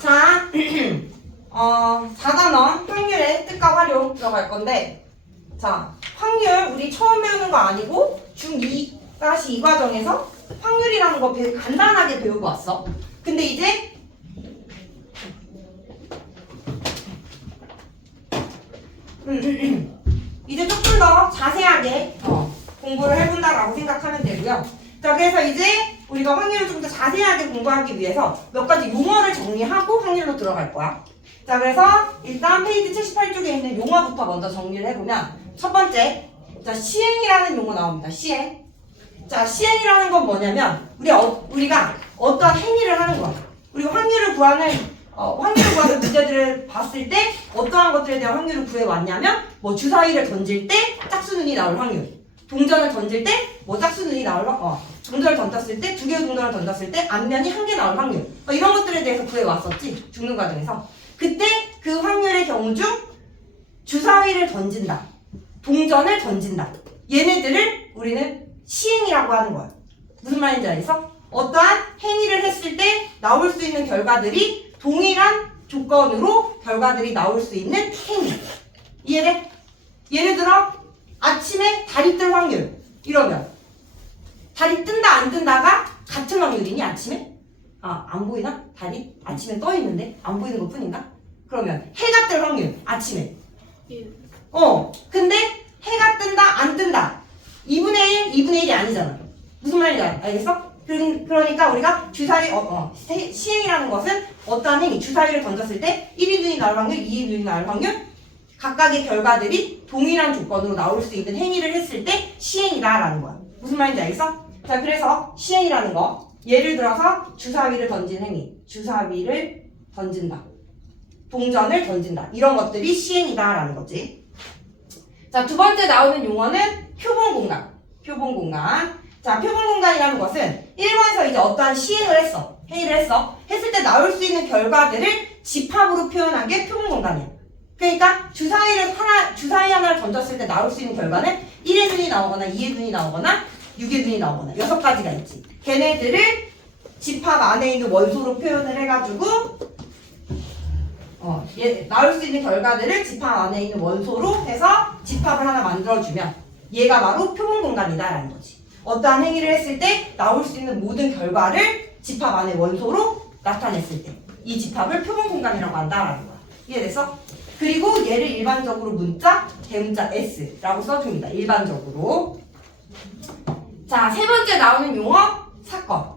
자, 4단원 확률의 뜻과 활용 들어갈 건데, 자, 확률 우리 처음 배우는 거 아니고 중2-2 과정에서 확률이라는 거 간단하게 배우고 왔어. 근데 이제 이제 조금 더 자세하게 공부를 해본다라고 생각하면 되고요. 자, 그래서 이제 우리가 확률을 좀 더 자세하게 공부하기 위해서 몇 가지 용어를 정리하고 확률로 들어갈 거야. 자, 그래서 일단 페이지 78쪽에 있는 용어부터 먼저 정리를 해보면, 첫 번째, 자, 시행이라는 용어 나옵니다. 시행. 자, 시행이라는 건 뭐냐면 우리가 어떠한 행위를 하는 거야. 우리가 확률을 구하는 문제들을 봤을 때 어떠한 것들에 대한 확률을 구해왔냐면, 뭐 주사위를 던질 때 짝수눈이 나올 확률, 동전을 던질 때 뭐 짝수눈이 나올 동전을 던졌을 때, 두 개의 동전을 던졌을 때 앞면이 한 개 나올 확률, 이런 것들에 대해서 구해왔었지, 죽는 과정에서. 그때 그 확률의 경우 중 주사위를 던진다, 동전을 던진다, 얘네들을 우리는 시행이라고 하는 거야. 무슨 말인지 알겠어? 어떠한 행위를 했을 때 나올 수 있는 결과들이 동일한 조건으로 결과들이 나올 수 있는 행위. 이해돼? 예를 들어 아침에 달이 뜰 확률 이러면, 달이 뜬다 안 뜬다가 같은 확률이니 아침에? 안 보이나? 달이 아침에 떠 있는데 안 보이는 것 뿐인가? 그러면 해가 뜰 확률 아침에. 근데 해가 뜬다 안 뜬다 2분의 1이 아니잖아. 무슨 말인지 알겠어? 그러니까 우리가 주사위 시행이라는 것은 어떠한 행위, 주사위를 던졌을 때 1의 눈이 나올 확률, 2의 눈이 나올 확률, 각각의 결과들이 동일한 조건으로 나올 수 있는 행위를 했을 때 시행이다라는 거야. 무슨 말인지 알겠어? 자, 그래서 시행이라는 거, 예를 들어서 주사위를 던진 행위, 주사위를 던진다, 동전을 던진다, 이런 것들이 시행이다라는 거지. 자, 두 번째 나오는 용어는 표본공간. 표본공간. 자, 표본공간이라는 것은 1번에서 이제 어떠한 행위를 했을 때 나올 수 있는 결과들을 집합으로 표현한 게 표본공간이야. 그러니까 주사위 하나를 던졌을 때 나올 수 있는 결과는 1의 눈이 나오거나 2의 눈이 나오거나 6의 눈이 나오거나 6가지가 있지. 걔네들을 집합 안에 있는 원소로 표현을 해가지고 나올 수 있는 결과들을 집합 안에 있는 원소로 해서 집합을 하나 만들어주면 얘가 바로 표본공간이다라는 거지. 어떠한 행위를 했을 때 나올 수 있는 모든 결과를 집합 안에 원소로 나타냈을 때 이 집합을 표본공간이라고 한다라는 거야. 이해됐어? 그리고 얘를 일반적으로 문자, 대문자 S라고 써줍니다. 일반적으로. 자, 세 번째 나오는 용어, 사건.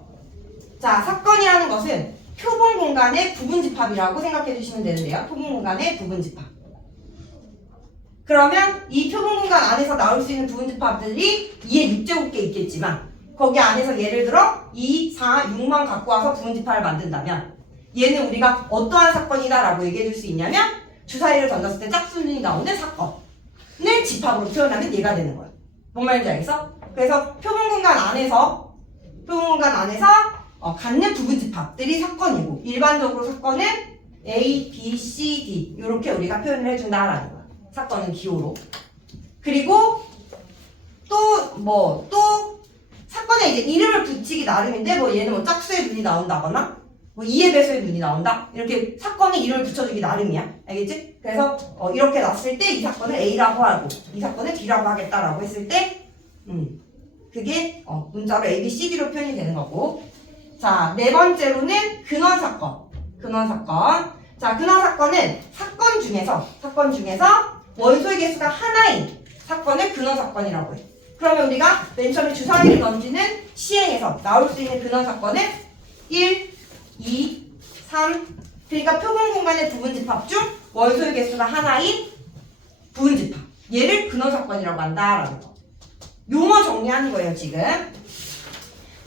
자, 사건이라는 것은 표본공간의 부분집합이라고 생각해 주시면 되는데요. 표본공간의 부분집합. 그러면 이 표본공간 안에서 나올 수 있는 부분집합들이 2의 6제곱개 있겠지만, 거기 안에서 예를 들어 2, 4, 6만 갖고 와서 부분집합을 만든다면 얘는 우리가 어떠한 사건이다라고 얘기해 줄 수 있냐면, 주사위를 던졌을 때 짝수눈이 나오는 사건을 집합으로 표현하면 얘가 되는 거야. 뭔 말인지 알겠어? 그래서 표본공간 안에서 갖는 부분집합들이 사건이고, 일반적으로 사건은 A, B, C, D 이렇게 우리가 표현을 해준다라는 거야. 사건은 기호로. 그리고 또 사건에 이제 이름을 붙이기 나름인데, 얘는 짝수의 눈이 나온다거나 2의 배수의 눈이 나온다, 이렇게 사건에 이름을 붙여주기 나름이야. 알겠지? 그래서 이렇게 놨을 때 이 사건을 A라고 하고 이 사건을 B라고 하겠다라고 했을 때 그게 문자로 A, B, C, D로 표현이 되는 거고. 자, 네 번째로는 근원사건. 자, 근원사건은 사건 중에서 원소의 개수가 하나인 사건을 근원사건이라고 해. 그러면 우리가 맨 처음에 주사위를 던지는 시행에서 나올 수 있는 근원사건은 1, 2, 3, 그러니까 표본공간의 부분집합 중 원소의 개수가 하나인 부분집합, 얘를 근원사건이라고 한다라는 거. 용어 정리하는 거예요, 지금.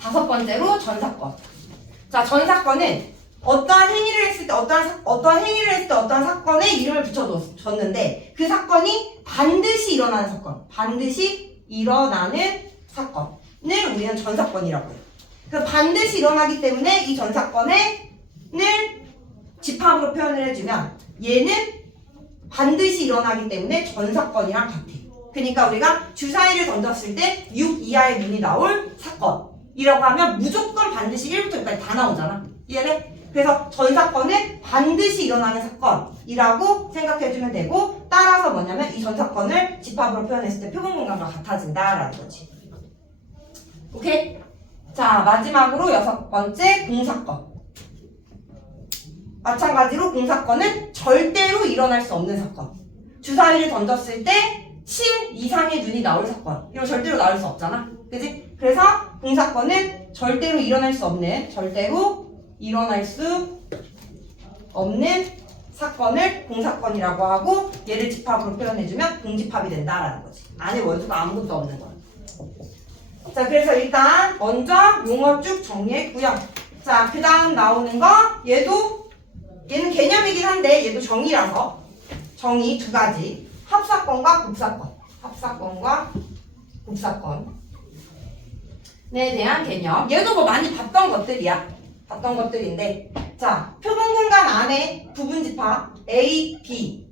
다섯 번째로 전사건. 자, 전사건은 어떠한 행위를 했을 때 어떠한 사건에 이름을 붙여줬는데, 그 사건이 반드시 일어나는 사건을 우리는 전사건이라고 해요. 그래서 반드시 일어나기 때문에 이 전사건을 집합으로 표현을 해주면 얘는 반드시 일어나기 때문에 전사건이랑 같아. 그러니까 우리가 주사위를 던졌을 때 6 이하의 눈이 나올 사건, 이라고 하면 무조건 반드시 1부터 6까지 다 나오잖아. 이해돼? 그래서 전 사건은 반드시 일어나는 사건이라고 생각해주면 되고, 따라서 뭐냐면 이 전 사건을 집합으로 표현했을 때 표본 공간과 같아진다라는 거지. 오케이? 자, 마지막으로 6번째 공사건. 마찬가지로 공사건은 절대로 일어날 수 없는 사건. 주사위를 던졌을 때 7 이상의 눈이 나올 사건. 이거 절대로 나올 수 없잖아. 그지? 그래서 공사건은 절대로 일어날 수 없는 사건을 공사건이라고 하고, 얘를 집합으로 표현해주면 공집합이 된다라는 거지. 안에 원수가 아무것도 없는 거야. 자, 그래서 일단 먼저 용어 쭉 정리했고요. 자, 그 다음 나오는 거, 얘는 개념이긴 한데 얘도 정의라서 정의 두 가지. 합사건과 곱사건. 합사건과 곱사건에 대한 개념. 얘도 뭐 많이 봤던 것들인데, 자, 표본 공간 안에 부분 집합 A, B,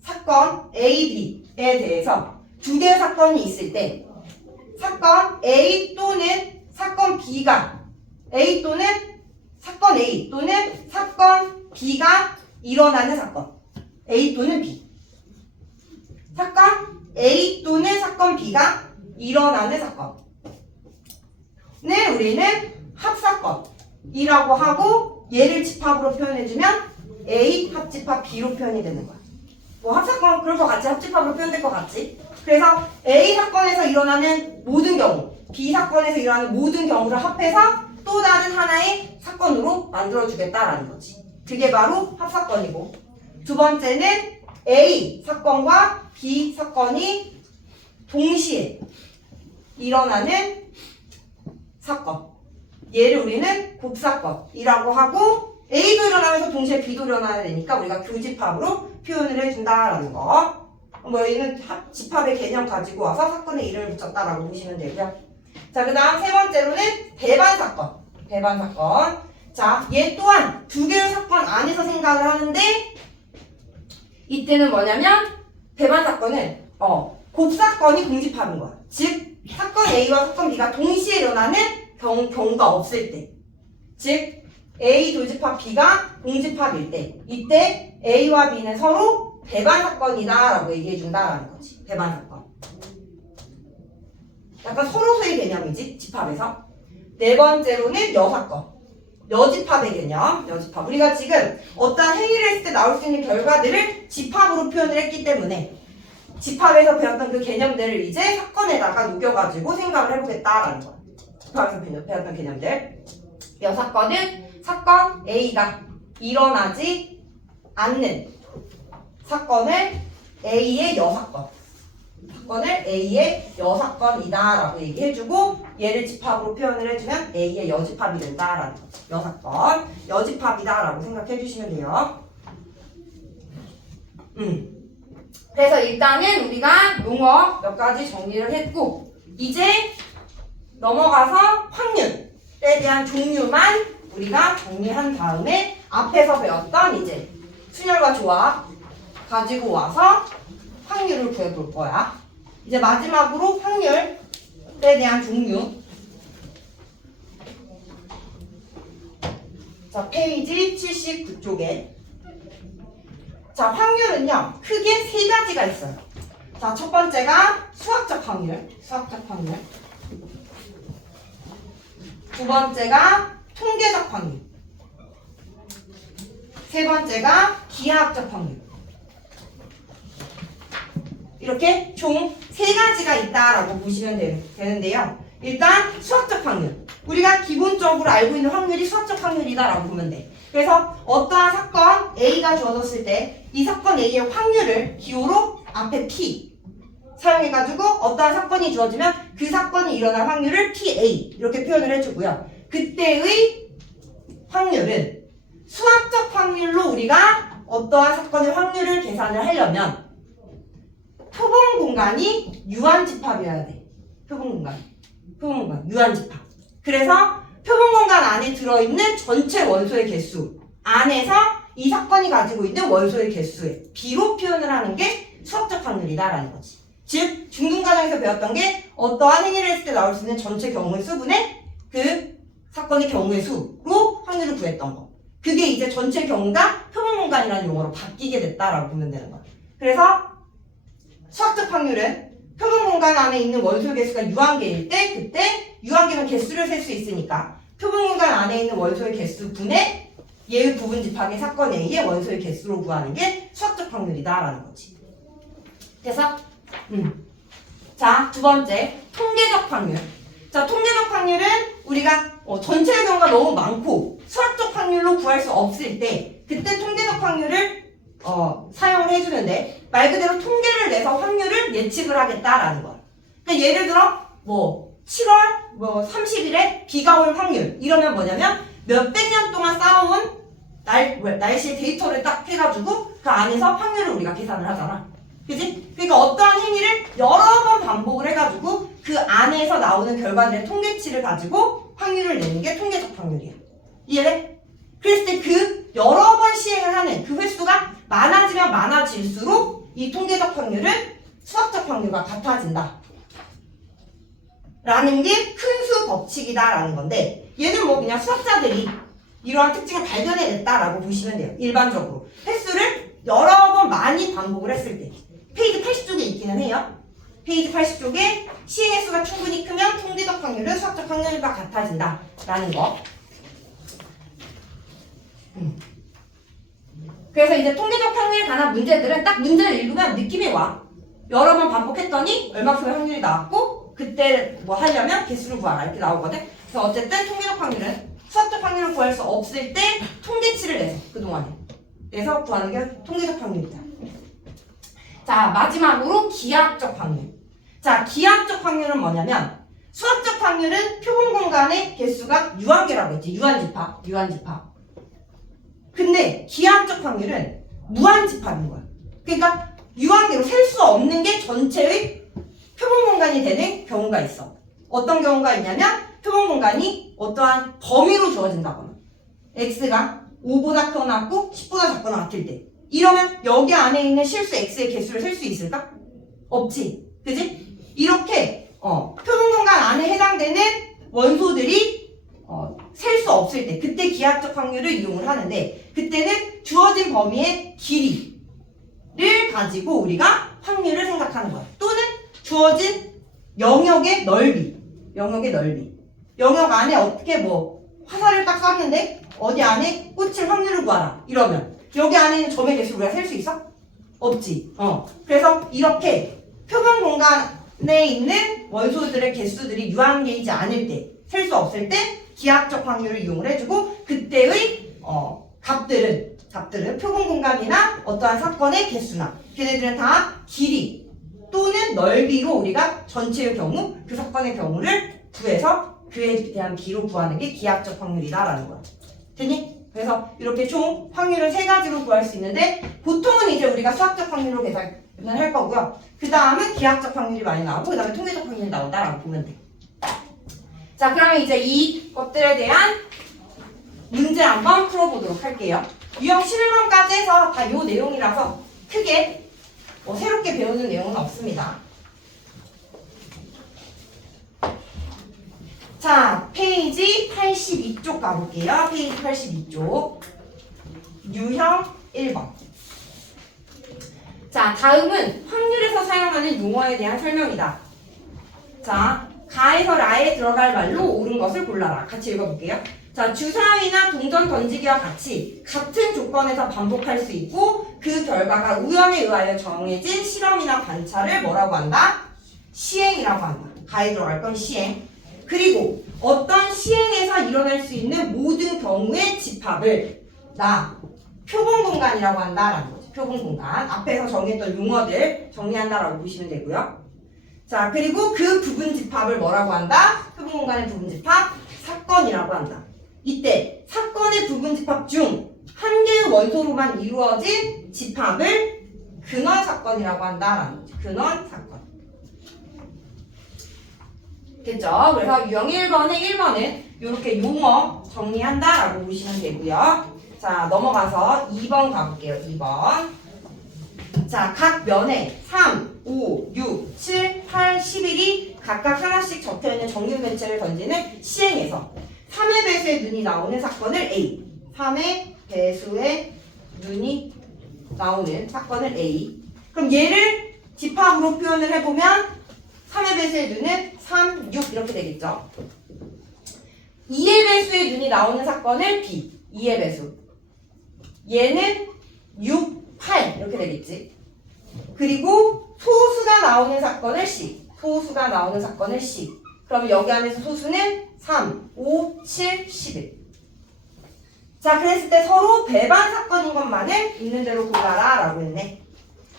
사건 A, B에 대해서 두 개의 사건이 있을 때 사건 A 또는 사건 B가 사건 A 또는 사건 B가 일어나는 사건. A 또는 B. 사건 A 또는 사건 B가 일어나는 사건을 우리는 합사건이라고 하고, 얘를 집합으로 표현해주면 A 합집합 B로 표현이 되는 거야. 뭐 합사건 그럴 것 같지? 합집합으로 표현될 것 같지? 그래서 A 사건에서 일어나는 모든 경우, B 사건에서 일어나는 모든 경우를 합해서 또 다른 하나의 사건으로 만들어주겠다라는 거지. 그게 바로 합사건이고, 두 번째는 A 사건과 B 사건이 동시에 일어나는 사건. 얘를 우리는 곱사건이라고 하고, A도 일어나면서 동시에 B도 일어나야 되니까 우리가 교집합으로 표현을 해준다라는 거. 뭐 얘는 집합의 개념 가지고 와서 사건에 이름을 붙였다라고 보시면 되고요. 자, 그 다음 세 번째로는 배반사건. 배반사건. 자, 얘 또한 두 개의 사건 안에서 생각을 하는데, 이때는 뭐냐면 배반사건은 곱사건이 공집합인 거야. 즉 사건 A와 사건 B가 동시에 일어나는 경우가 없을 때, 즉 A 도집합 B가 공집합일 때, 이때 A와 B는 서로 배반사건이다 라고 얘기해준다라는 거지. 배반사건. 약간 서로서의 개념이지, 집합에서. 네 번째로는 여사건. 여집합의 개념. 여집합. 우리가 지금 어떤 행위를 했을 때 나올 수 있는 결과들을 집합으로 표현을 했기 때문에 집합에서 배웠던 그 개념들을 이제 사건에다가 녹여가지고 생각을 해보겠다라는 거야. 집합에서 배웠던 개념들. 여사건은 사건 A가 일어나지 않는 사건을 A의 여사건. 사건을 A의 여사건이다라고 얘기해주고, 얘를 집합으로 표현을 해주면 A의 여집합이 된다라는 거죠. 여사건, 여집합이다라고 생각해주시면 돼요. 그래서 일단은 우리가 용어 몇 가지 정리를 했고, 이제 넘어가서 확률에 대한 종류만 우리가 정리한 다음에 앞에서 배웠던 이제 순열과 조합 가지고 와서 확률을 구해볼 거야. 이제 마지막으로 확률에 대한 종류. 자, 페이지 79쪽에. 자, 확률은요, 크게 세 가지가 있어요. 자, 첫 번째가 수학적 확률. 두 번째가 통계적 확률. 세 번째가 기하학적 확률. 이렇게 총 세 가지가 있다라고 보시면 되는데요. 일단 수학적 확률. 우리가 기본적으로 알고 있는 확률이 수학적 확률이다라고 보면 돼. 그래서 어떠한 사건 A가 주어졌을 때 이 사건 A의 확률을 기호로 앞에 P 사용해가지고 어떠한 사건이 주어지면 그 사건이 일어날 확률을 PA 이렇게 표현을 해주고요. 그때의 확률은 수학적 확률로 우리가 어떠한 사건의 확률을 계산을 하려면 표본 공간이 유한집합이어야 돼. 표본 공간 유한집합. 그래서 표본 공간 안에 들어있는 전체 원소의 개수 안에서 이 사건이 가지고 있는 원소의 개수의 비로 표현을 하는 게 수학적 확률이다라는 거지. 즉 중등과정에서 배웠던 게 어떠한 행위를 했을 때 나올 수 있는 전체 경우의 수분의 사건의 경우의 수로 확률을 구했던 거. 그게 이제 전체 경우가 표본 공간이라는 용어로 바뀌게 됐다라고 보면 되는 거야. 그래서 수학적 확률은 표본 공간 안에 있는 원소의 개수가 유한계일 때 그때 유한계는 개수를 셀 수 있으니까 표본 공간 안에 있는 원소의 개수 분의 얘의 부분 집합의 사건 A의 원소의 개수로 구하는 게 수학적 확률이다라는 거지. 그래서 자, 두 번째 통계적 확률. 자, 통계적 확률은 우리가 전체의 경우가 너무 많고 수학적 확률로 구할 수 없을 때 그때 통계적 확률을 사용을 해주는데 말 그대로 통계를 내서 확률을 예측을 하겠다라는 거야. 그러니까 예를 들어 뭐 7월 30일에 비가 올 확률 이러면 뭐냐면 몇백 년 동안 쌓아온 날씨의 데이터를 딱 해가지고 그 안에서 확률을 우리가 계산을 하잖아. 그지? 그러니까 어떠한 행위를 여러 번 반복을 해가지고 그 안에서 나오는 결과들의 통계치를 가지고 확률을 내는 게 통계적 확률이야. 이해돼? 그랬을 때 그 여러 번 시행을 하는 그 횟수가 많아지면 많아질수록 이 통계적 확률은 수학적 확률과 같아진다. 라는 게 큰 수 법칙이다라는 건데 얘는 뭐 그냥 수학자들이 이러한 특징을 발견해냈다라고 보시면 돼요. 일반적으로. 횟수를 여러 번 많이 반복을 했을 때. 페이지 80쪽에 있기는 해요. 페이지 80쪽에 시행 횟수가 충분히 크면 통계적 확률은 수학적 확률과 같아진다라는 거. 그래서 이제 통계적 확률에 관한 문제들은 딱 문제를 읽으면 느낌이 와. 여러 번 반복했더니 얼마큼의 확률이 나왔고 그때 뭐 하려면 개수를 구하라 이렇게 나오거든. 그래서 어쨌든 통계적 확률은 수학적 확률을 구할 수 없을 때 통계치를 내서 그동안에 내서 구하는 게 통계적 확률이다. 자, 마지막으로 기하학적 확률. 자, 기하학적 확률은 뭐냐면 수학적 확률은 표본 공간의 개수가 유한계라고 했지. 유한집합. 근데 기하학적 확률은 무한집합인 거야. 그러니까 유한계로 셀 수 없는 게 전체의 표본 공간이 되는 경우가 있어. 어떤 경우가 있냐면 표본 공간이 어떠한 범위로 주어진다거나 x가 5보다 크거나 10보다 작거나 같을 때 이러면 여기 안에 있는 실수 x의 개수를 셀 수 있을까? 없지. 그지? 이렇게 표본 공간 안에 해당되는 원소들이 셀 수 없을 때 그때 기하학적 확률을 이용을 하는데 그때는 주어진 범위의 길이를 가지고 우리가 확률을 생각하는 거야. 또는 주어진 영역의 넓이. 영역 안에 어떻게 뭐 화살을 딱 쐈는데 어디 안에 꽂힐 확률을 구하라. 이러면 여기 안에 있는 점의 개수를 우리가 셀 수 있어? 없지. 그래서 이렇게 표본 공간에 있는 원소들의 개수들이 유한계이지 않을 때, 셀 수 없을 때 기하학적 확률을 이용을 해주고 그때의 값들은 표본 공간이나 어떠한 사건의 개수나 걔네들은 다 길이 또는 넓이로 우리가 전체의 경우 그 사건의 경우를 구해서 그에 대한 비로 구하는 게 기하학적 확률이다라는 거야. 됐니? 그래서 이렇게 총 확률을 세 가지로 구할 수 있는데 보통은 이제 우리가 수학적 확률로 계산을 할 거고요. 그 다음은 기하학적 확률이 많이 나오고 그 다음에 통계적 확률이 나온다라고 보면 돼. 자, 그러면 이제 이 것들에 대한 문제 한번 풀어보도록 할게요. 유형 11번까지 해서 다 요 내용이라서 크게 새롭게 배우는 내용은 없습니다. 자, 페이지 82쪽 가볼게요. 페이지 82쪽. 유형 1번. 자, 다음은 확률에서 사용하는 용어에 대한 설명이다. 자, 가에서 라에 들어갈 말로 옳은 것을 골라라. 같이 읽어볼게요. 자, 주사위나 동전 던지기와 같이 같은 조건에서 반복할 수 있고 그 결과가 우연에 의하여 정해진 실험이나 관찰을 뭐라고 한다? 시행이라고 한다. 가에 들어갈 건 시행. 그리고 어떤 시행에서 일어날 수 있는 모든 경우의 집합을 표본 공간이라고 한다라는 거죠. 표본 공간. 앞에서 정했던 용어들 정리한다라고 보시면 되고요. 자, 그리고 그 부분 집합을 뭐라고 한다? 표본 공간의 부분 집합, 사건이라고 한다. 이때 사건의 부분 집합 중 한 개의 원소로만 이루어진 집합을 근원 사건이라고 한다라는 거죠. 근원 사건. 됐죠? 그래서 유형 1번은 이렇게 용어 정리한다라고 보시면 되고요. 자, 넘어가서 2번 가볼게요. 2번. 자, 각 면에 3, 5, 6, 7, 8, 11이 각각 하나씩 적혀있는 정유 개체를 던지는 시행에서 3의 배수의 눈이 나오는 사건을 A. 3의 배수의 눈이 나오는 사건을 A. 그럼 얘를 집합으로 표현을 해보면 3의 배수의 눈은 3, 6 이렇게 되겠죠. 2의 배수의 눈이 나오는 사건을 B. 2의 배수. 얘는 6, 8 이렇게 되겠지. 그리고 소수가 나오는 사건을 C. 소수가 나오는 사건을 C. 그럼 여기 안에서 소수는 3, 5, 7, 11. 자, 그랬을 때 서로 배반 사건인 것만은 있는 대로 골라라 라고 했네.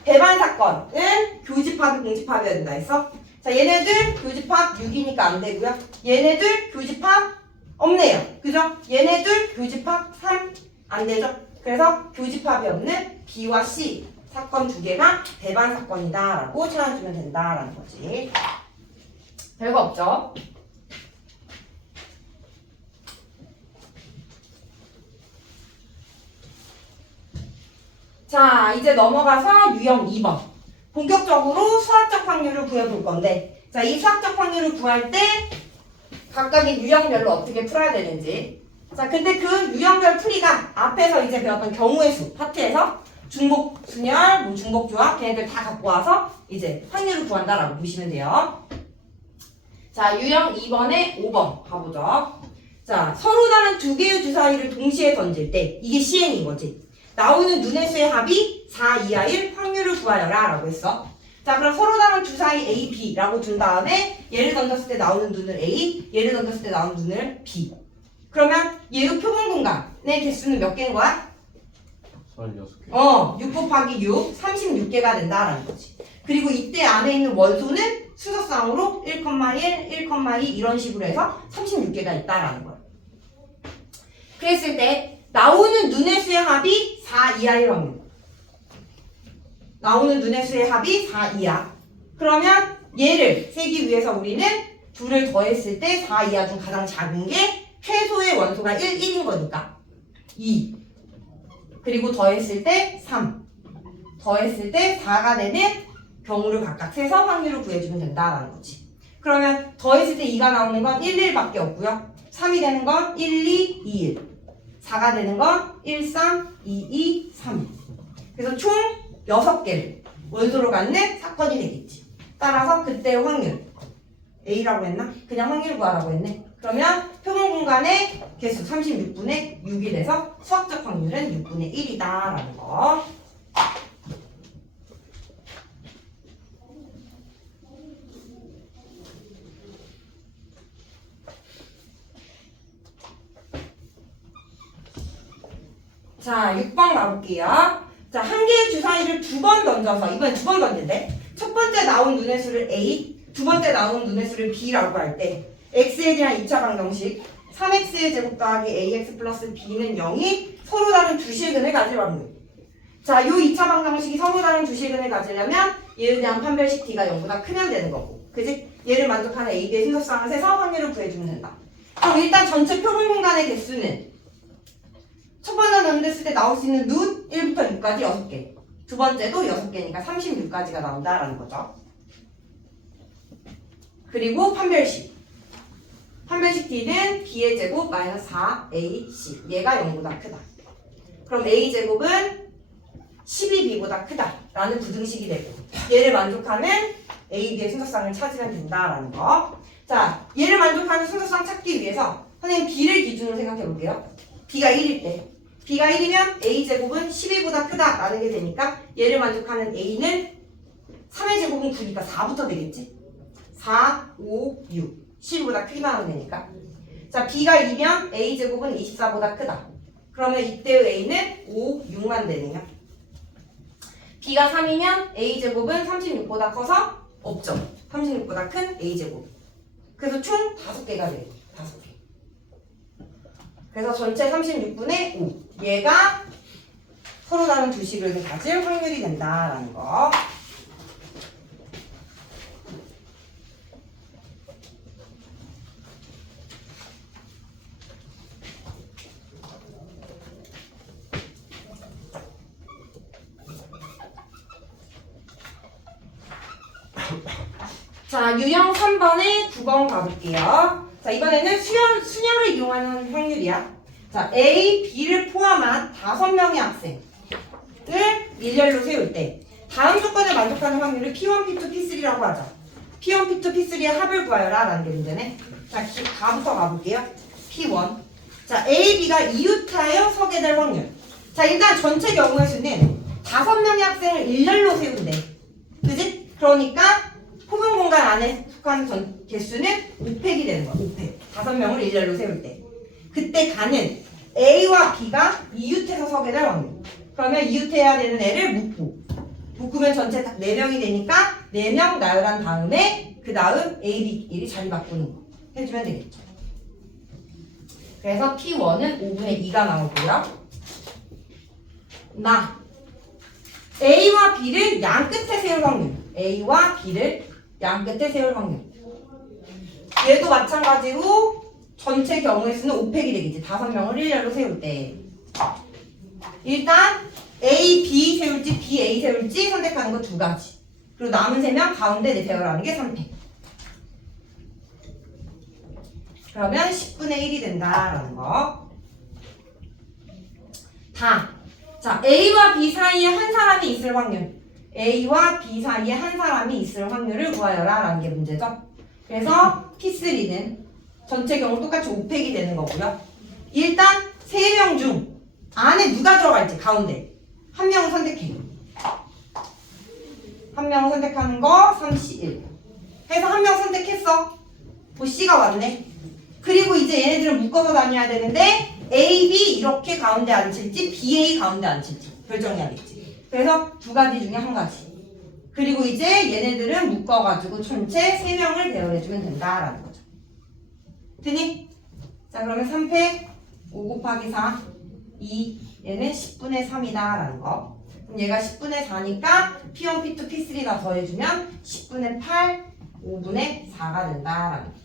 배반 사건은 교집합이 공집합이어야 된다 했어. 자, 얘네들 교집합 6이니까 안 되고요. 얘네들 교집합 없네요. 그죠? 얘네들 교집합 3 안 되죠? 그래서 교집합이 없는 B와 C 사건 두 개가 배반 사건이다 라고 찾아주면 된다라는 거지. 별거 없죠? 자, 이제 넘어가서 유형 2번. 본격적으로 수학적 확률을 구해볼 건데, 자, 이 수학적 확률을 구할 때 각각의 유형별로 어떻게 풀어야 되는지. 자, 근데 그 유형별 풀이가 앞에서 이제 배웠던 경우의 수 파트에서 중복 순열, 뭐 중복 조합 걔네들 다 갖고 와서 이제 확률을 구한다라고 보시면 돼요. 자, 유형 2번에 5번 가보죠. 자, 서로 다른 두 개의 주사위를 동시에 던질 때 이게 시행인 거지. 나오는 눈의 수의 합이 4 이하 1 확률을 구하여라 라고 했어. 자, 그럼 서로 다른 주사위 A, B라고 둔 다음에 얘를 던졌을 때 나오는 눈을 A, 얘를 던졌을 때 나오는 눈을 B. 그러면 얘도 표본 공간의 개수는 몇 개인 거야? 36개. 6 곱하기 6, 36개가 된다라는 거지. 그리고 이때 안에 있는 원소는 순서상으로 1,1, 1,2 이런 식으로 해서 36개가 있다라는 거야. 그랬을 때 나오는 눈의 수의 합이 4 이하일 확률. 나오는 눈의 수의 합이 4 이하. 그러면 얘를 세기 위해서 우리는 둘을 더했을 때 4 이하 중 가장 작은 게 최소의 원소가 1인 거니까 2. 그리고 더했을 때 3. 더했을 때 4가 되는 경우를 각각 세서 확률을 구해주면 된다라는 거지. 그러면 더했을 때 2가 나오는 건 1, 1밖에 없고요. 3이 되는 건 1, 2, 2, 1. 4가 되는 건 1, 3, 2, 2, 3. 그래서 총 6개를 원소로 갖는 사건이 되겠지. 따라서 그때의 확률 A라고 했나? 그냥 확률 구하라고 했네. 그러면 표본 공간의 개수 36분의 6이 돼서 수학적 확률은 6분의 1이다 라는 거. 자, 6번 가볼게요. 자, 한 개의 주사위를 2번 던져서, 이번엔 2번 던진대. 첫 번째 나온 눈의 수를 A, 두 번째 나온 눈의 수를 B라고 할 때 X에 대한 2차 방정식 3X의 제곱 더하기 AX 플러스 B는 0이 서로 다른 두 실근을 가질 확률. 자, 요 2차 방정식이 서로 다른 두 실근을 가지려면 얘에 대한 판별식 D가 0보다 크면 되는 거고, 그지? 얘를 만족하는 A, B의 순서상을 세서 확률을 구해주면 된다. 그럼 일단 전체 표본 공간의 개수는 첫 번째 던졌을 때 나올 수 있는 눈 1부터 6까지 6개. 두 번째도 6개니까 36까지가 나온다라는 거죠. 그리고 판별식. 판별식 D는 B의 제곱 마이너스 4AC. 얘가 0보다 크다. 그럼 A제곱은 12B보다 크다. 라는 부등식이 되고, 얘를 만족하는 A, B의 순서상을 찾으면 된다라는 거. 자, 얘를 만족하는 순서상 찾기 위해서 선생님 B를 기준으로 생각해 볼게요. B가 1일 때. B가 1이면 A제곱은 12보다 크다라는 게 되니까 얘를 만족하는 A는 3의 제곱은 9니까 4부터 되겠지? 4, 5, 6. 12보다 크기만 하면 되니까. 자, B가 2면 A제곱은 24보다 크다. 그러면 이때의 A는 5, 6만 되네요. B가 3이면 A제곱은 36보다 커서 없죠. 36보다 큰 A제곱. 그래서 총 5개가 돼요. 5개. 그래서 전체 36분의 5. 얘가 서로 다른 두 식을 가질 확률이 된다라는 거. 자, 유형 3번에 9번 가볼게요. 자, 이번에는 순열을 이용하는 P1이야. 자, A, B를 포함한 5명의 학생을 일렬로 세울 때 다음 조건을 만족하는 확률을 P1, P2, P3라고 하자. P1, P2, P3의 합을 구하여라 라는 게 문제네. 자, 가부터 가볼게요. P1. 자, A, B가 이웃하여 서게 될 확률. 자, 일단 전체 경우의 수는 5명의 학생을 일렬로 세운대. 그지? 그러니까 포분 공간 안에 속하는 개수는 5팩이 되는 거야. 5팩. 5명을 일렬로 세울 때. 그때 가는 A와 B가 이웃해서 서게 될 확률. 그러면 이웃해야 되는 애를 묶으면 전체 딱 4명이 되니까 4명 나열한 다음에 그 다음 A, B끼리 자리 바꾸는 거 해주면 되겠죠. 그래서 P1은 5분의 2가 나오고요. A와 B를 양 끝에 세울 확률. A와 B를 양 끝에 세울 확률. 얘도 마찬가지로 전체 경우의 수는 5팩이 되겠지. 5명을 일렬로 세울 때. 일단 A, B 세울지 B, A 세울지 선택하는 거 2가지. 그리고 남은 3명 가운데 내세우라는 게 3팩. 그러면 10분의 1이 된다라는 거. 자, A와 B 사이에 한 사람이 있을 확률. A와 B 사이에 한 사람이 있을 확률을 구하여라 라는 게 문제죠. 그래서 P3는 전체 경우 똑같이 5팩이 되는 거고요. 일단 3명 중 안에 누가 들어갈지 가운데 한 명을 선택해. 한 명을 선택하는 거 3C1 해서 한 명 선택했어. C가 왔네. 그리고 이제 얘네들은 묶어서 다녀야 되는데 A, B 이렇게 가운데 앉힐지 BA 가운데 앉힐지 결정해야겠지. 그래서 2가지 중에 1가지. 그리고 이제 얘네들은 묶어가지고 전체 3명을 배열해주면 된다라는 거죠. 되니? 자, 그러면 3팩 5 곱하기 4 2 얘는 10분의 3이다 라는 거. 그럼 얘가 10분의 4니까 P1, P2, P3 다 더해주면 10분의 8 5분의 4가 된다라는 거죠.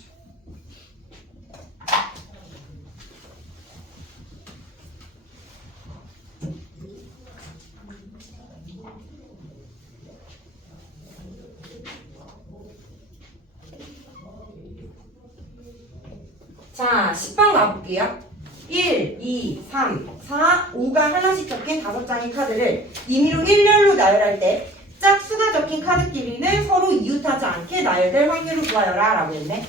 자, 10번 가볼게요. 1, 2, 3, 4, 5가 하나씩 적힌 5장의 카드를 임의로 일렬로 나열할 때 짝수가 적힌 카드끼리는 서로 이웃하지 않게 나열될 확률을 구하여라 라고 했네.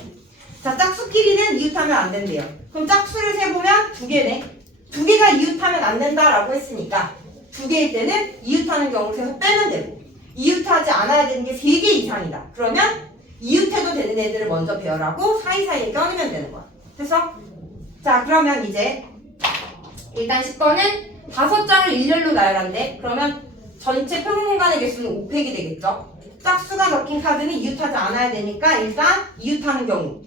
자, 짝수끼리는 이웃하면 안 된대요. 그럼 짝수를 세보면 2개네. 2개가 이웃하면 안 된다라고 했으니까 2개일 때는 이웃하는 경우를 세서 빼면 되고, 이웃하지 않아야 되는 게 3개 이상이다. 그러면 이웃해도 되는 애들을 먼저 배열하고 사이사이에 껴넣으면 되는 거야. 됐어? 자, 그러면 이제 일단 10번은 5장을 일렬로 나열한대. 그러면 전체 표본 공간의 개수는 5팩이 되겠죠? 짝수가 적힌 카드는 이웃하지 않아야 되니까 일단 이웃하는 경우를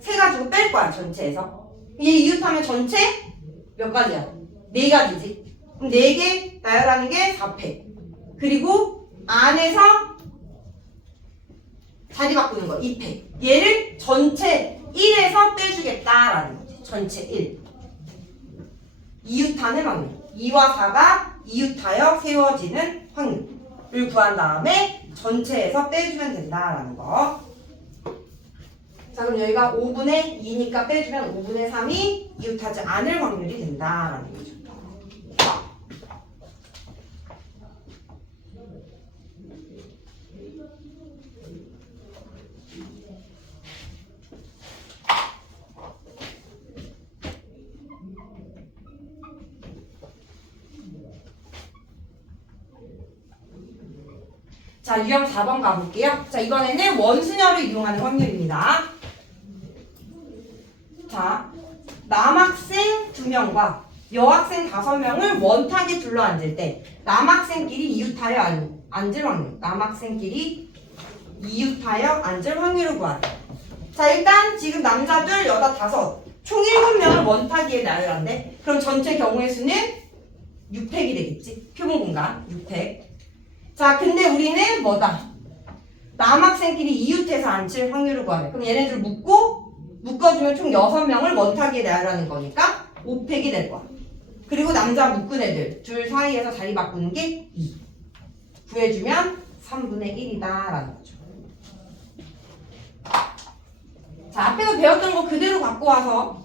세가지고 뺄 거야, 전체에서. 얘 이웃하면 전체 몇 가지야? 4가지지. 그럼 4개 나열하는 게 4팩. 그리고 안에서 자리 바꾸는 거 2팩. 얘를 전체 1에서 빼주겠다라는 거지. 전체 1. 이웃하는 확률. 2와 4가 이웃하여 세워지는 확률을 구한 다음에 전체에서 빼주면 된다라는 거. 자, 그럼 여기가 5분의 2니까 빼주면 5분의 3이 이웃하지 않을 확률이 된다라는 거죠. 자, 유형 4번 가볼게요. 자, 이번에는 원수녀를 이용하는 확률입니다. 자, 남학생 2명과 여학생 5명을 원탁에 둘러앉을 때 남학생끼리 이웃하여 앉을 확률. 남학생끼리 이웃하여 앉을 확률을 구하래. 자, 일단 지금 남자들 여자 5, 총 7명을 원탁 위에 나열한대. 그럼 전체 경우의 수는 6팩이 되겠지. 표본 공간 6팩. 자, 근데 우리는 뭐다? 남학생끼리 이웃해서 앉힐 확률을 구하래. 그럼 얘네들 묶어주면 총 6명을 원탁위에 나열하는 거니까 5팩이 될 거야. 그리고 남자 묶은 애들 둘 사이에서 자리 바꾸는 게 2. 구해주면 3분의 1이다 라는 거죠. 자, 앞에서 배웠던 거 그대로 갖고 와서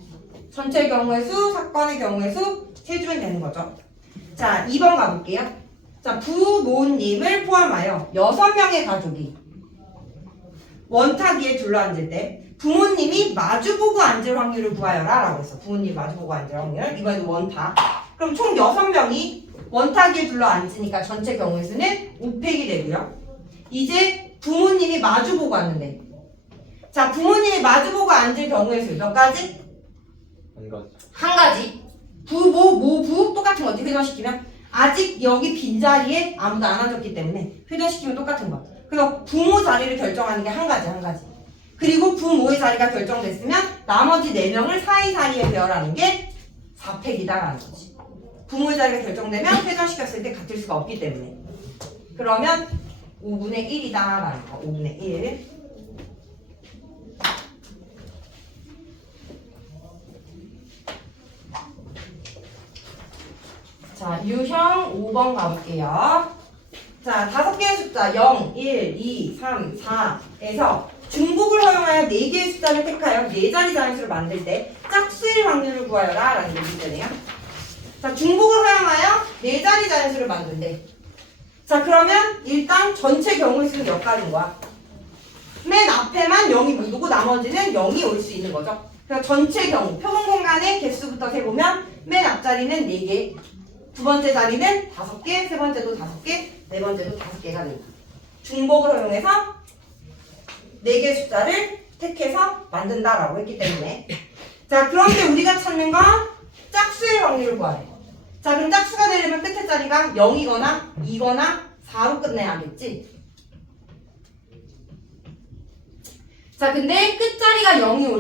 전체 경우의 수, 사건의 경우의 수 세주면 되는 거죠. 자, 2번 가볼게요. 자, 부모님을 포함하여 6명의 가족이 원탁 위에 둘러앉을 때 부모님이 마주보고 앉을 확률을 구하여라 라고 했어. 부모님이 마주보고 앉을 확률. 이번에도 원탁. 그럼 총 6명이 원탁 위에 둘러앉으니까 전체 경우의 수는 5팩이 되고요. 이제 부모님이 마주보고 앉는데, 자, 부모님이 마주보고 앉을 경우의 수 몇 가지? 한 가지. 부 똑같은 거 어떻게 회전시키면 아직 여기 빈자리에 아무도 안 앉았기 때문에 회전시키면 똑같은 거. 그래서 부모 자리를 결정하는 게 한 가지. 그리고 부모의 자리가 결정됐으면 나머지 4명을 사이사이에 배열하는 게 4팩이다라는 거지. 부모의 자리가 결정되면 회전시켰을 때 같을 수가 없기 때문에. 그러면 5분의 1이다라는 거. 5분의 1. 자, 유형 5번 가볼게요. 자, 5개의 숫자 0, 1, 2, 3, 4에서 중복을 허용하여 4개의 숫자를 택하여 4자리 자연수를 만들 때 짝수일 확률을 구하여라 라는 얘기잖아요. 자, 중복을 허용하여 4자리 자연수를 만든대. 자, 그러면 일단 전체 경우의 수는 몇 가지인 거야? 맨 앞에만 0이 묻고 나머지는 0이 올 수 있는 거죠. 그래서 전체 경우 표본 공간의 개수부터 세보면 맨 앞자리는 4개, 두 번째 자리는 5개, 세 번째도 5개, 네 번째도 5개가 됩니다. 중복을 허용해서 4개의 숫자를 택해서 만든다라고 했기 때문에. 자, 그런데 우리가 찾는 건 짝수의 확률을 구하래. 자, 그럼 짝수가 되려면 끝에 자리가 0이거나 2거나 4로 끝내야겠지. 자, 근데 끝자리가 0이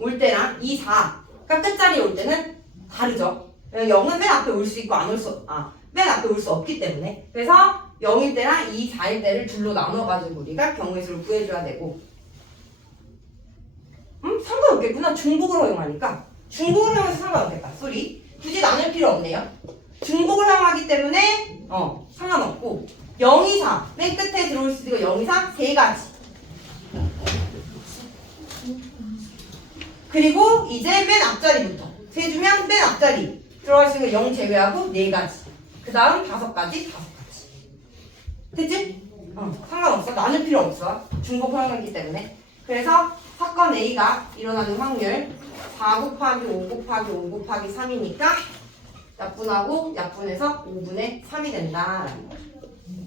올 때랑 2, 4가 끝자리에 올 때는 다르죠. 0은 맨 앞에 올 수 있고 맨 앞에 올 수 없기 때문에. 그래서 0일 때랑 2, 4일 때를 둘로 나눠가지고 우리가 경우의 수를 구해줘야 되고. 상관없겠구나. 중복을 허용하니까. 중복을 허용해서 상관없겠다. 쏘리. 굳이 나눌 필요 없네요. 중복을 허용하기 때문에 상관없고. 0, 2, 4. 맨 끝에 들어올 수 있고 0, 2, 4. 3가지. 그리고 이제 맨 앞자리부터 세주면 맨 앞자리 들어갈 수 있는 0 제외하고 4가지. 그 다음 5가지. 됐지? 상관없어. 나눌 필요 없어. 중복 허용이기 때문에. 그래서 사건 A가 일어나는 확률 4 곱하기 5 곱하기 5 곱하기 3이니까 약분하고 약분해서 5분의 3이 된다라는 거죠.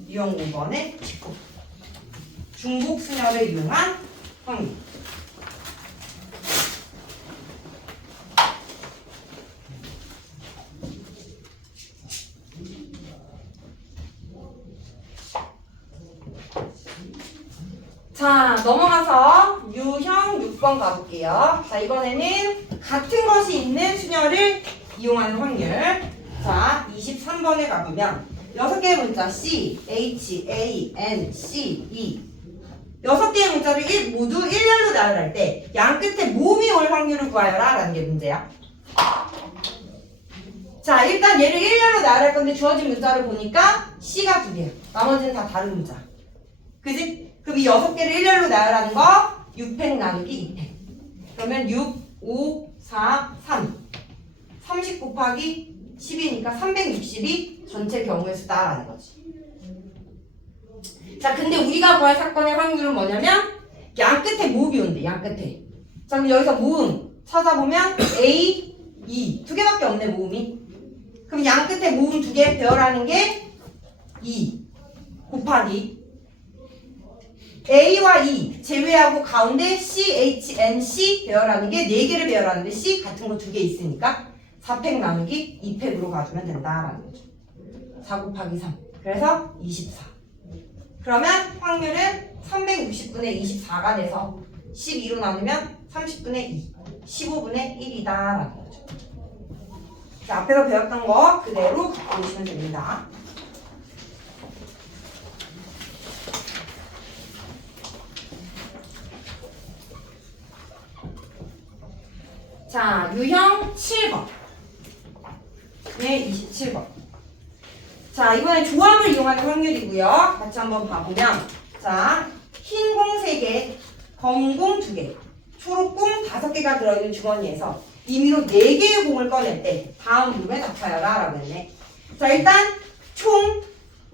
유형 5번의 19. 중복 수열을 이용한 확률. 자, 넘어가서 유형 6번 가볼게요. 자, 이번에는 같은 것이 있는 수열을 이용하는 확률. 자, 23번에 가보면 6개의 문자 C, H, A, N, C, E 6개의 문자를 모두 일렬로 나열할 때 양 끝에 모음이 올 확률을 구하여라 라는 게 문제야. 자, 일단 얘를 일렬로 나열할 건데 주어진 문자를 보니까 C가 2개야. 나머지는 다 다른 문자. 그지? 그럼 이 6개를 일렬로 나열하는 거 6팩 나누기 2팩. 그러면 6, 5, 4, 3. 30 곱하기 10이니까 360이 전체 경우의 수다라는 거지. 자, 근데 우리가 구할 사건의 확률은 뭐냐면 양 끝에 모음이 온대. 양 끝에. 자, 그럼 여기서 모음 찾아보면 A, E 2개밖에 없네. 모음이. 그럼 양 끝에 모음 2개 배열하는 게 2 곱하기 A와 E 제외하고 가운데 C, H, N, C 배열하는 게 4개를 배열하는데 C 같은 거 2개 있으니까 4팩 나누기 2팩으로 가주면 된다라는 거죠. 4 곱하기 3. 그래서 24. 그러면 확률은 360분의 24가 돼서 12로 나누면 30분의 2, 15분의 1이다라는 거죠. 자, 앞에서 배웠던 거 그대로 갖고 오시면 됩니다. 자, 유형 7번. 네, 27번. 자, 이번엔 조합을 이용하는 확률이고요. 같이 한번 봐보면, 자, 흰 공 3개, 검은 공 2개. 초록공 5개가 들어있는 주머니에서 임의로 4개의 공을 꺼낼 때 다음 물음에 답하여라 라고 했네. 자, 일단 총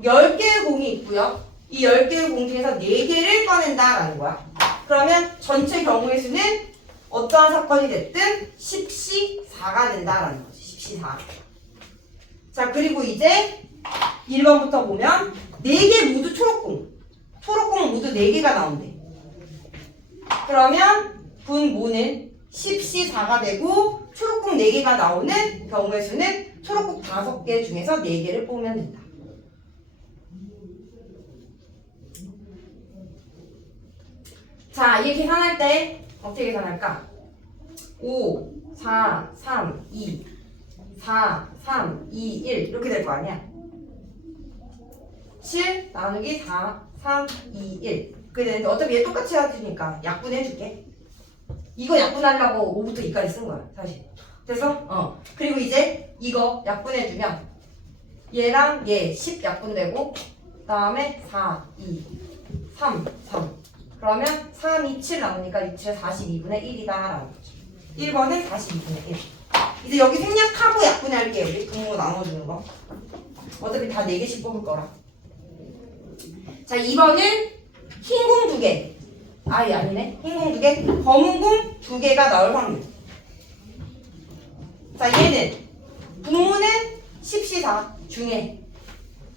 10개의 공이 있고요. 이 10개의 공 중에서 4개를 꺼낸다 라는 거야. 그러면 전체 경우의 수는 어떠한 사건이 됐든 10시 4가 된다라는 거지. 10시 4. 자, 그리고 이제 1번부터 보면 4개 모두 초록공. 초록공은 모두 4개가 나온대. 그러면 분모는 10시 4가 되고 초록공 4개가 나오는 경우의 수는 초록공 5개 중에서 4개를 뽑으면 된다. 자, 이 계산할 때 어떻게 계산할까? 5, 4, 3, 2, 4, 3, 2, 1 이렇게 될 거 아니야? 7 나누기 4, 3, 2, 1 그게 되는데 어차피 얘 똑같이 해주니까 약분해줄게. 이거 약분하려고 5부터 2까지 쓴 거야 사실. 됐어? 그리고 이제 이거 약분해주면 얘랑 얘 10 약분되고 그 다음에 4, 2, 3, 3 그러면 3, 2, 7 나누니까 2, 7은 42분의 1이다 라는 거죠. 1번은 42분의 1. 이제 여기 생략하고 약분할게요. 우리 분모 나눠주는 거. 어차피 다 4개씩 뽑을 거라. 자, 2번은 흰 공 2개. 아니네. 흰 공 2개. 검은 공 2개가 나올 확률. 자, 얘는 분모는 10시 4 중에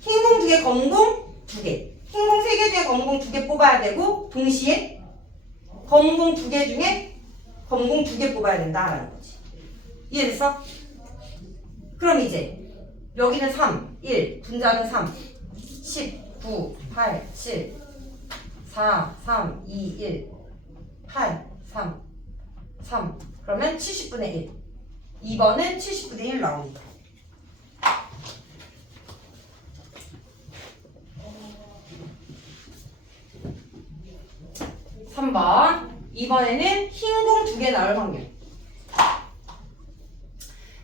흰 공 2개, 검은 공 2개. 흰 공 3개 중에 검은 공 2개 뽑아야 되고 동시에 검은 공 2개 중에 검은 공 2개 뽑아야 된다라는 거지. 이해됐어? 그럼 이제 여기는 3, 1, 분자는 3, 10, 9, 8, 7, 4, 3, 2, 1, 8, 3, 3 그러면 70분의 1 2번은 70분의 1 나옵니다. 이번에는 흰 공 2개 나올 확률.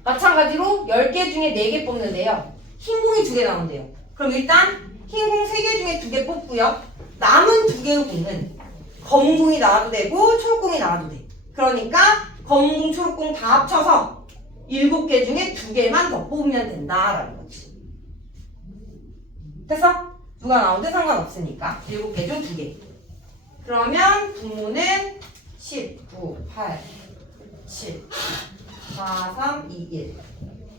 마찬가지로 10개 중에 4개 뽑는데요. 흰 공이 2개 나온대요. 그럼 일단 흰 공 3개 중에 2개 뽑고요. 남은 2개의 공은 검은 공이 나와도 되고 초록공이 나와도 돼. 그러니까 검은 공, 초록공 다 합쳐서 7개 중에 2개만 더 뽑으면 된다라는 거지. 됐어? 누가 나오든 상관없으니까 7개 중 2개. 그러면 분모는 10, 9, 8, 7, 4, 3, 2, 1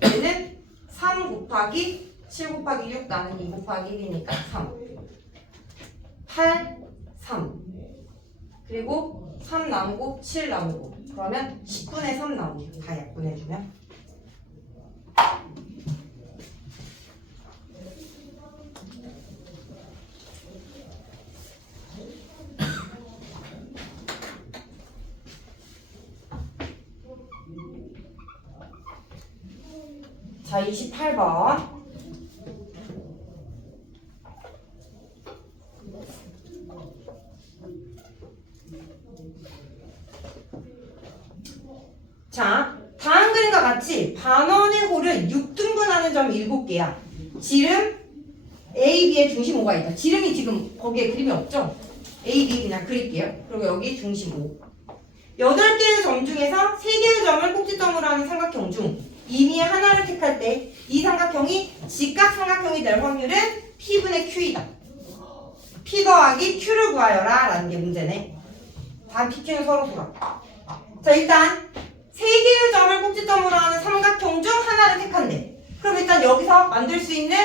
얘는 3 곱하기 7 곱하기 6 나는 2 곱하기 1이니까 3 8, 3 그리고 3 나누고 7 나누고 그러면 10분의 3 나옵니다. 다 약분해주면 자, 28번. 자, 다음 그림과 같이 반원의 홀을 6등분하는 점 7개야. 지름 A, B의 중심 5가 있다. 지름이 지금 거기에 그림이 없죠? A, B 그냥 그릴게요. 그리고 여기 중심 5. 8개의 점 중에서 3개의 점을 꼭지점으로 하는 삼각형 중 이미 하나를 택할 때 이 삼각형이 직각삼각형이 될 확률은 P분의 Q이다. P 더하기 Q를 구하여라 라는 게 문제네. 단 PQ는 서로 돌아. 자, 일단 3개의 점을 꼭지점으로 하는 삼각형 중 하나를 택한대. 그럼 일단 여기서 만들 수 있는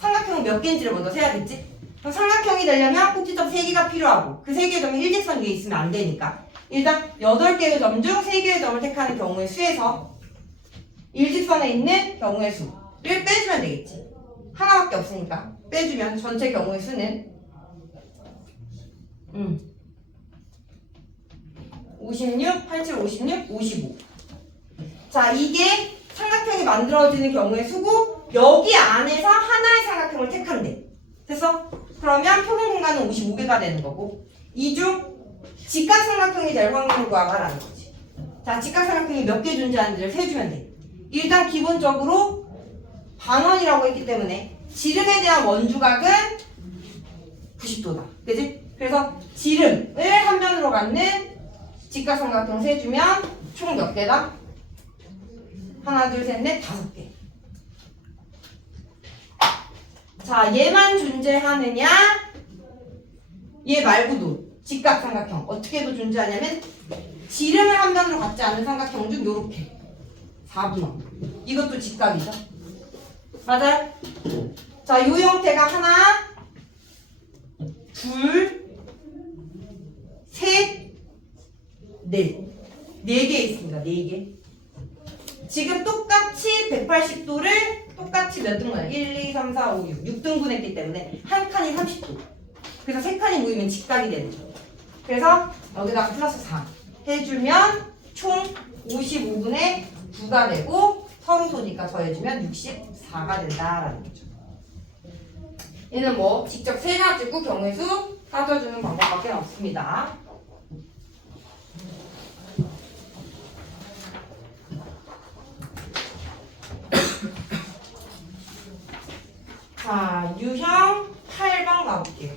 삼각형은 몇 개인지를 먼저 세야겠지? 그럼 삼각형이 되려면 꼭지점 3개가 필요하고 그 3개의 점이 일직선 위에 있으면 안 되니까 일단 8개의 점 중 3개의 점을 택하는 경우의 수에서 일직선에 있는 경우의 수를 빼주면 되겠지. 하나밖에 없으니까 빼주면 전체 경우의 수는 56, 87, 56, 55. 자, 이게 삼각형이 만들어지는 경우의 수고 여기 안에서 하나의 삼각형을 택한대. 됐어? 그러면 표본 공간은 55개가 되는 거고 이 중 직각삼각형이 될 확률을 구하라는 거지. 자, 직각삼각형이 몇 개 존재하는지를 세주면 돼. 일단 기본적으로 반원이라고 했기 때문에 지름에 대한 원주각은 90도다. 그지? 그래서 지름을 한 면으로 갖는 직각삼각형 세주면 총 몇 개다? 하나, 둘, 셋, 넷, 5개. 자, 얘만 존재하느냐? 얘 말고도 직각삼각형 어떻게도 존재하냐면 지름을 한 변으로 갖지 않는 삼각형 중 요렇게 4분의 이것도 직각이죠. 맞아요? 자, 요 형태가 하나, 둘, 셋, 넷. 4개 있습니다. 4개. 지금 똑같이 180도를 똑같이 몇 등분? 1, 2, 3, 4, 5, 6. 6등분 했기 때문에 한 칸이 30도. 그래서 3칸이 모이면 직각이 되는 거죠. 그래서 여기다가 플러스 4 해주면 총 55분의 9가 되고 서로 소니까 더해주면 64가 된다라는 거죠. 얘는 뭐 직접 세가지고 경우수 따져주는 방법밖에 없습니다. 자, 유형 8번 가볼게요.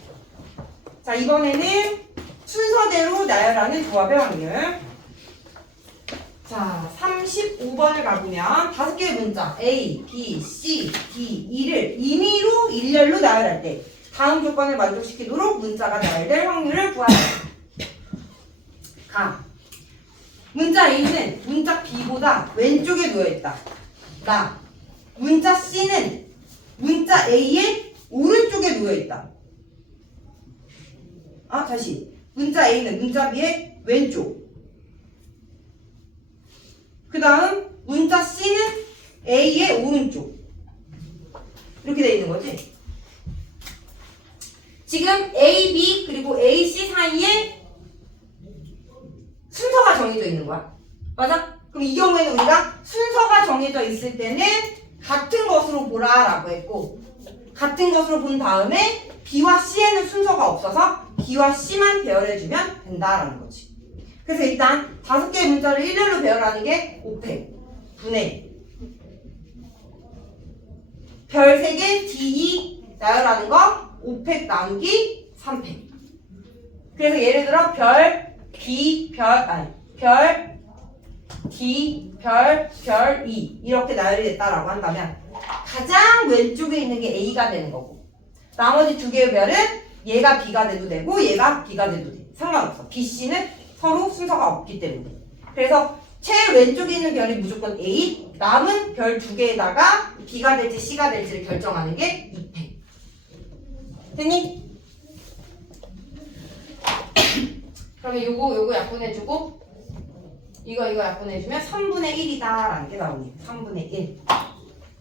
자, 이번에는 순서대로 나열하는 조합의 확률. 자, 35번을 가보면 5개의 문자 A, B, C, D, E를 임의로 일렬로 나열할 때 다음 조건을 만족시키도록 문자가 나열될 확률을 구하라. 가. 문자 A는 문자 B보다 왼쪽에 놓여있다. 나. 문자 C는 문자 A의 오른쪽에 놓여있다. 다시. 문자 A는 문자 B의 왼쪽. 그 다음 문자 C는 A의 오른쪽. 이렇게 돼 있는 거지. 지금 A, B 그리고 A, C 사이에 순서가 정해져 있는 거야. 맞아? 그럼 이 경우에는 우리가 순서가 정해져 있을 때는 같은 것으로 보라라고 했고 같은 것으로 본 다음에 B와 C에는 순서가 없어서 B와 C만 배열해주면 된다라는 거지. 그래서 일단 5개의 문자를 일렬로 배열하는 게 5팩 분의 별 3개 D2 나열하는 거 5팩 나누기 3팩. 그래서 예를 들어 별 B 별 D 별 2 이렇게 나열이 됐다라고 한다면 가장 왼쪽에 있는 게 A가 되는 거고 나머지 2개의 별은 얘가 B가 돼도 되고 얘가 B가 돼도 돼. 상관없어. B, C는 서로 순서가 없기 때문에. 그래서 제일 왼쪽에 있는 별이 무조건 A, 남은 별 2개에다가 B가 될지 C가 될지를 결정하는 게 2팩. 됐니? 그러면 요거 약분해주고 이거 약분해주면 3분의 1이다 라는 게 나오네. 3분의 1.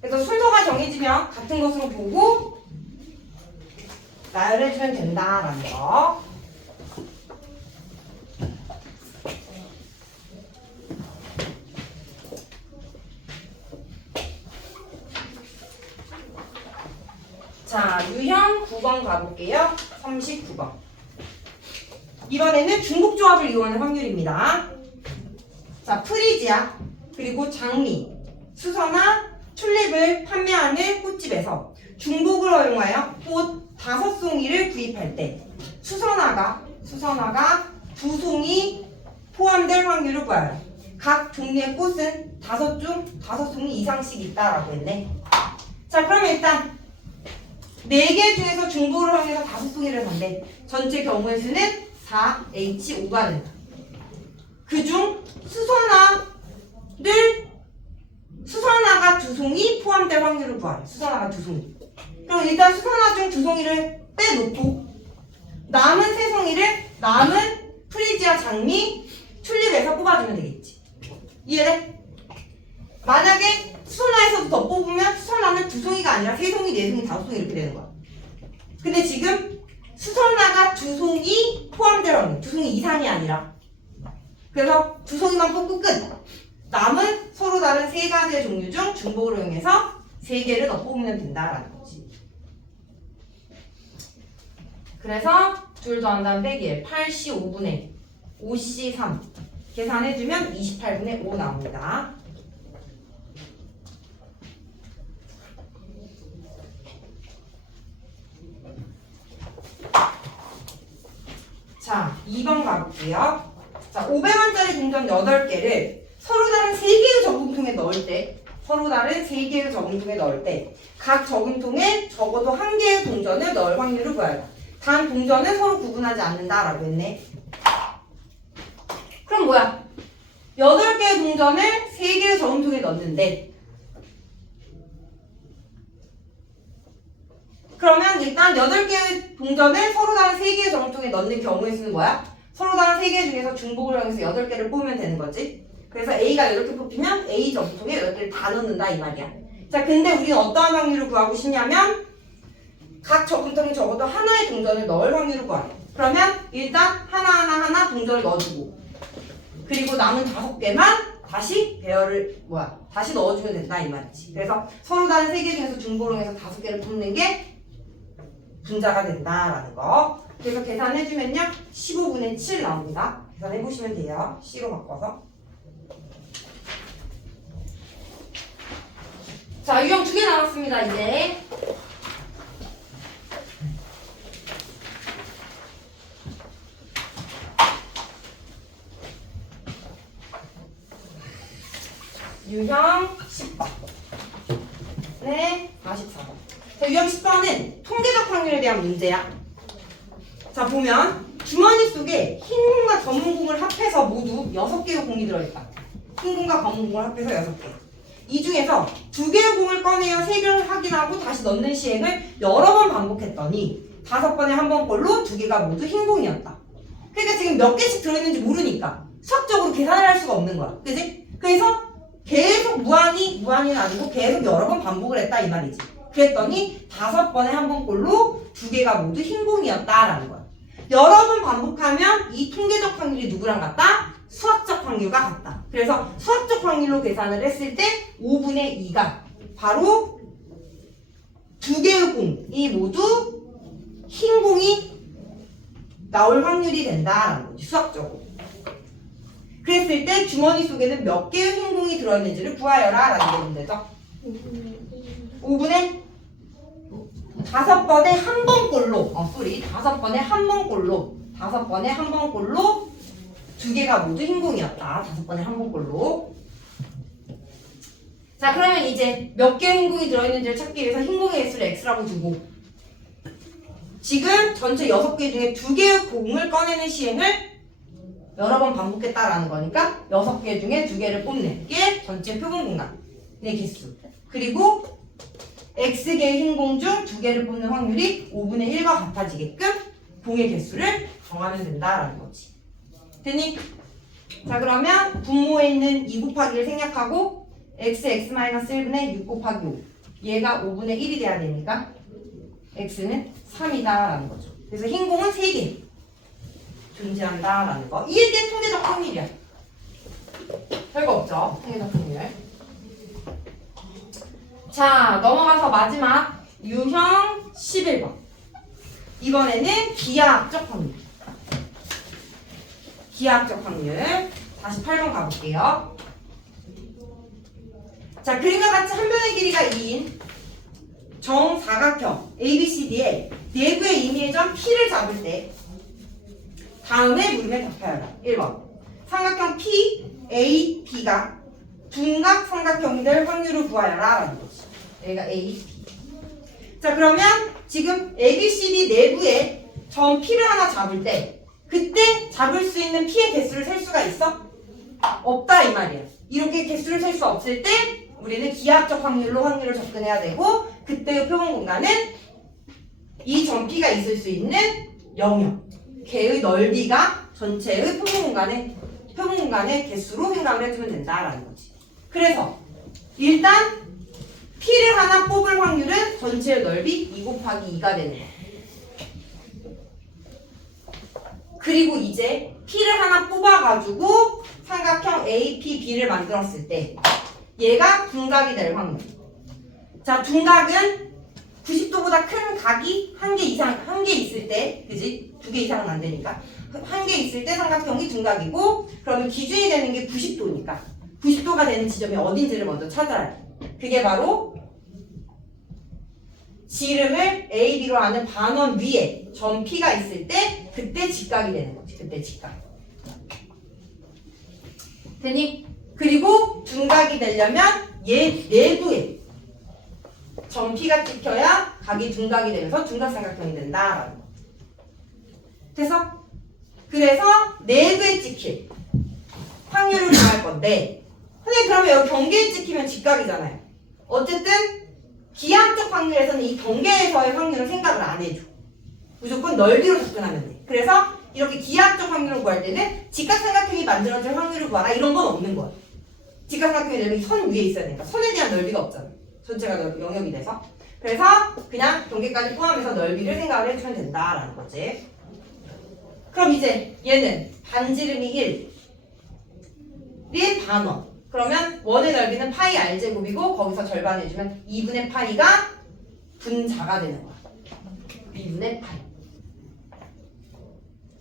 그래서 순서가 정해지면 같은 것으로 보고 나열해주면 된다라는 거. 자, 유형 9번 가볼게요. 39번. 이번에는 중복조합을 이용하는 확률입니다. 자, 프리지아 그리고 장미, 수선화, 튤립을 판매하는 꽃집에서 중복을 허용하여 꽃 5송이를 구입할 때 수선화가 2송이 포함될 확률을 구하라. 각 종류의 꽃은 5송이 이상씩 있다라고 했네. 자, 그러면 일단 4개 중에서 중복을 허용해서 5송이를 산대. 전체 경우의 수는 4H5가 된다. 그중 수선화가 2송이 포함될 확률을 구하라. 수선화가 2송이. 그럼 일단 수선화 중 2송이를 빼놓고 남은 3송이를 남은 프리지아 장미 튤립에서 뽑아주면 되겠지. 이해돼? 만약에 수선화에서도 더 뽑으면 수선화는 2송이가 아니라 3송이, 4송이, 5송이 이렇게 되는 거야. 근데 지금 수선화가 2송이 포함될 확률, 2송이 이상이 아니라. 그래서 2송이만 뽑고 끝. 남은 서로 다른 3가지의 종류 중 중복을 이용해서 3개를 더 뽑으면 된다라는 거지. 그래서 둘 더한다면 빼기 8C 5분의 5C 3 계산해주면 28분의 5 나옵니다. 자, 2번 가볼게요. 자, 자, 500원짜리 동전 8개를 서로 다른 3개의 저금통에 넣을 때, 각 저금통에 적어도 1개의 동전을 넣을 확률을 구하라. 단 동전은 서로 구분하지 않는다라고 했네. 그럼 뭐야? 8개의 동전을 3개의 저금통에 넣는데, 그러면 일단 8개의 동전을 서로 다른 3개의 저금통에 넣는 경우의 수는 뭐야? 서로 다른 3개 중에서 중복을 하면서 8개를 뽑으면 되는 거지. 그래서 A가 8개 뽑히면 A 저금통에 8개를 다 넣는다 이 말이야. 자, 근데 우리는 어떠한 확률을 구하고 싶냐면 각 저금통에 적어도 하나의 동전을 넣을 확률을 구하래. 그러면 일단 하나 동전을 넣어주고, 그리고 남은 5개만 다시 다시 넣어주면 된다 이 말이지. 그래서 서로 다른 3개 중에서 중복을 해서 5개를 뽑는 게 분자가 된다라는 거. 그래서 계산해주면요 15분의 7 나옵니다. 계산해보시면 돼요. C로 바꿔서. 자, 유형 2개 남았습니다. 이제 유형 10번. 네, 44번. 자, 유형 10번은 통계적 확률에 대한 문제야. 자, 보면 주머니 속에 흰 공과 검은 공을 합해서 모두 6개의 공이 들어있다. 흰 공과 검은 공을 합해서 6개. 이 중에서 2개의 공을 꺼내어 3개를 확인하고 다시 넣는 시행을 여러 번 반복했더니 5번에 한 번꼴로 2개가 모두 흰 공이었다. 그러니까 지금 몇 개씩 들어있는지 모르니까 수학적으로 계산을 할 수가 없는 거야. 그지? 그래서 계속 무한히는 아니고 계속 여러 번 반복을 했다 이 말이지. 그랬더니 5번에 한 번꼴로 2개가 모두 흰 공이었다라는 거야. 여러 번 반복하면 이 통계적 확률이 누구랑 같다? 수학적 확률과 같다. 그래서 수학적 확률로 계산을 했을 때 5분의 2가 바로 2개의 공이 모두 흰 공이 나올 확률이 된다라는 거지, 수학적으로. 그랬을 때 주머니 속에는 몇 개의 흰 공이 들어있는지를 구하여라 라는 게 문제죠. 5분의 5번에 한 번꼴로 5번에 한 번꼴로 2개가 모두 흰 공이었다. 5번에 한 번꼴로. 자, 그러면 이제 몇 개의 흰 공이 들어있는지를 찾기 위해서 흰 공의 개수를 x라고 두고, 지금 전체 6개 중에 2개의 공을 꺼내는 시행을 여러 번 반복했다라는 거니까 6개 중에 2개를 뽑는 게 전체 표본 공간의 개수. 그리고 x개의 흰 공 중 2개를 뽑는 확률이 5분의 1과 같아지게끔 공의 개수를 정하면 된다라는 거지. 됐니? 자, 그러면 분모에 있는 2 곱하기를 생략하고 x-1분의 6 곱하기 5, 얘가 5분의 1이 돼야 되니까 x는 3이다라는 거죠. 그래서 흰 공은 3개 존재한다라는 거. 이게 통계적 확률이야. 별거 없죠, 통계적 확률. 자, 넘어가서 마지막 유형 11번. 이번에는 기하학적 확률. 기하학적 확률. 다시 8번 가볼게요. 자, 그림과 같이 한 변의 길이가 2인 정사각형 ABCD의 내부의 임의의 점 P를 잡을 때 다음에 물음에 답하여라. 1번. 삼각형 PAB가 둔각 삼각형이 될 확률을 구하여라 라는 거지. 여기가 A, B. 자, 그러면 지금 ABCD 내부에 점 P를 하나 잡을 때 그때 잡을 수 있는 P의 개수를 셀 수가 있어? 없다 이 말이야. 이렇게 개수를 셀 수 없을 때 우리는 기하학적 확률로 확률을 접근해야 되고, 그때의 표본 공간은 이 점 P가 있을 수 있는 영역, 걔의 넓이가 전체의 표본 공간의 개수로 생각을 해주면 된다라는 거지. 그래서 일단 P를 하나 뽑을 확률은 전체의 넓이 2 곱하기 2가 되는 거야. 그리고 이제 P를 하나 뽑아가지고 삼각형 APB를 만들었을 때 얘가 둔각이 될 확률. 자, 둔각은 90도보다 큰 각이 한 개 있을 때, 그지? 2개 이상은 안 되니까. 한 개 있을 때 삼각형이 둔각이고, 그러면 기준이 되는 게 90도니까. 90도가 되는 지점이 어딘지를 먼저 찾아야 해. 그게 바로 지름을 AB로 하는 반원 위에 점 P가 있을 때, 그때 직각이 되는 거지. 그때 직각. 되니? 그리고 둔각이 되려면 얘 내부에 점 P가 찍혀야 각이 둔각이 되면서 둔각삼각형이 된다라는 거. 됐어? 그래서 내부에 찍힐 확률을 구할 건데, 근데 그러면 여기 경계에 찍히면 직각이잖아요. 어쨌든 기하쪽 확률에서는 이 경계에서의 확률을 생각을 안 해줘. 무조건 넓이로 접근하면 돼. 그래서 이렇게 기하쪽 확률을 구할 때는 직각삼각형이 만들어질 확률을 구하라 이런 건 없는 거야. 직각삼각형이 넓이 선 위에 있어야 되니까 선에 대한 넓이가 없잖아. 전체가 영역이 돼서. 그래서 그냥 경계까지 포함해서 넓이를 생각을 해주면 된다라는 거지. 그럼 이제 얘는 반지름이 1의 반원. 그러면 원의 넓이는 파이 r제곱이고 거기서 절반 해주면 2분의 파이가 분자가 되는 거야. 2분의 파이.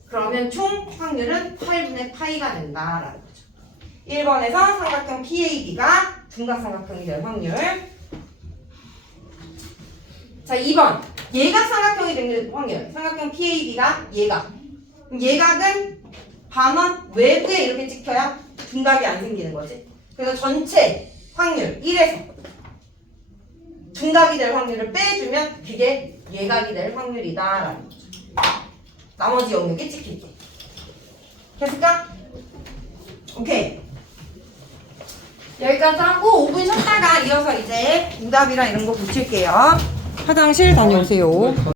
그러면 총 확률은 8분의 파이가 된다라는 거죠. 1번에서 삼각형 PAB가 둔각삼각형이 될 확률. 자, 2번. 예각 삼각형이 되는 확률. 삼각형 PAB가 예각. 예각은 반원 외부에 이렇게 찍혀야 둔각이 안 생기는 거지. 그래서 전체 확률 1에서 둔각이 될 확률을 빼주면 그게 예각이 될 확률이다라는 거죠. 나머지 영역에 찍힐게. 됐을까? 오케이. 여기까지 하고 5분 쉬었다가 이어서 이제 응답이랑 이런 거 붙일게요. 화장실 다녀오세요.